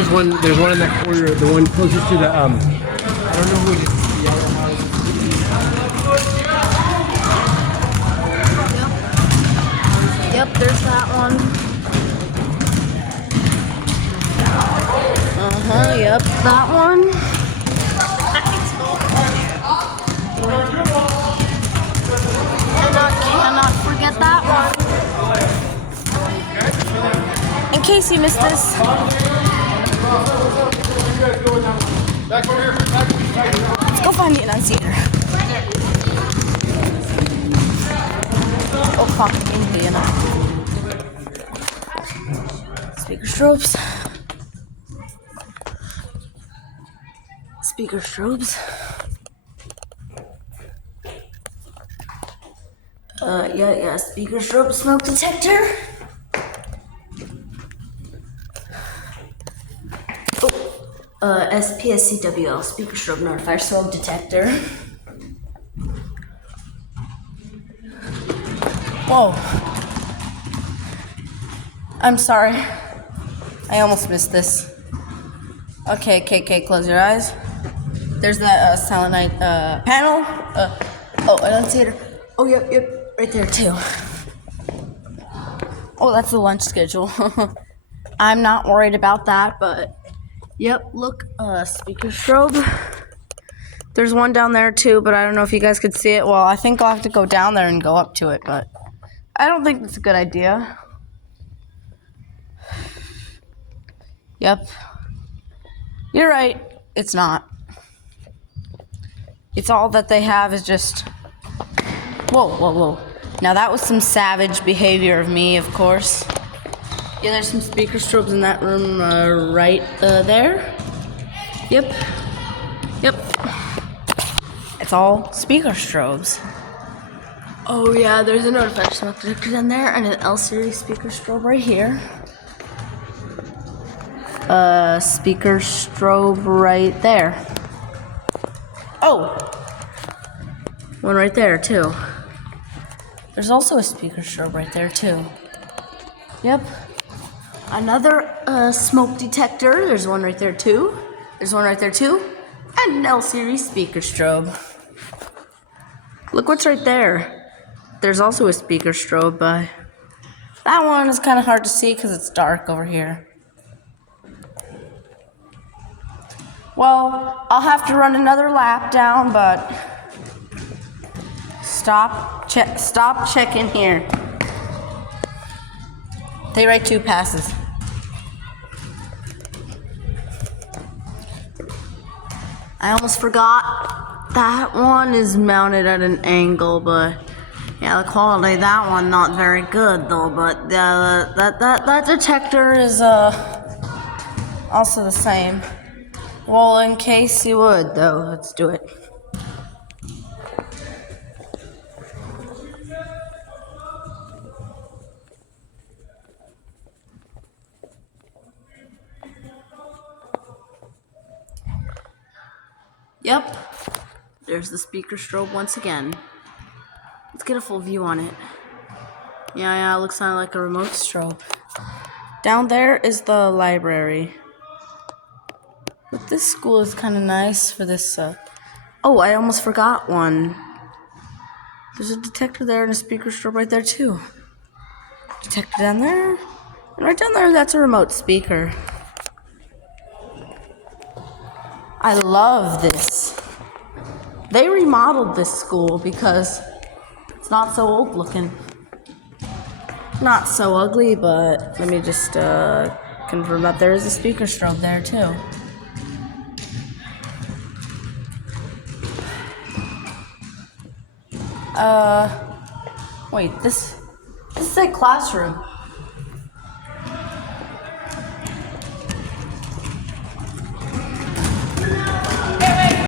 There's one in that corner. The one closest to the I don't know who it is. The yellow house. Yep, there's that one. Yep, that one. Cannot forget that one. In case you missed this. Let's go find the enunciator. Oh fuck, Indiana. Speaker strobes. Speaker strobes. Yeah, speaker strobe smoke detector. SPSCWL, speaker strobe notifier smoke detector. Whoa. I'm sorry. I almost missed this. Okay, close your eyes. There's that Silent Night panel. Enunciator. Oh, yep, right there too. Oh, that's the lunch schedule. I'm not worried about that, but yep, look, speaker strobe. There's one down there too, but I don't know if you guys could see it. Well, I think I'll have to go down there and go up to it, but I don't think that's a good idea. Yep. You're right, it's not. It's all that they have is just... Whoa. Now that was some savage behavior of me, of course. Yeah, there's some speaker strobes in that room right there. Yep. It's all speaker strobes. Oh yeah, there's a notifier smoke detector in there and an L series speaker strobe right here. Speaker strobe right there. Oh! One right there too. There's also a speaker strobe right there too. Yep. Another smoke detector. There's one right there too. There's one right there too. And an L series speaker strobe. Look what's right there. There's also a speaker strobe, but that one is kind of hard to see because it's dark over here. Well, I'll have to run another lap down, but stop checking here. They write 2 passes. I almost forgot that one is mounted at an angle, but yeah, the quality of that one not very good though. But that detector is also the same. Well, in case you would though, let's do it. Yep, there's the speaker strobe once again. Let's get a full view on it. Yeah, it looks kind of like a remote strobe. Down there is the library. But this school is kind of nice for this. Oh, I almost forgot one. There's a detector there and a speaker strobe right there too. Detector down there. And right down there, that's a remote speaker. I love this. They remodeled this school because it's not so old looking. Not so ugly, but let me just confirm that there is a speaker strobe there too. Wait, this is a classroom.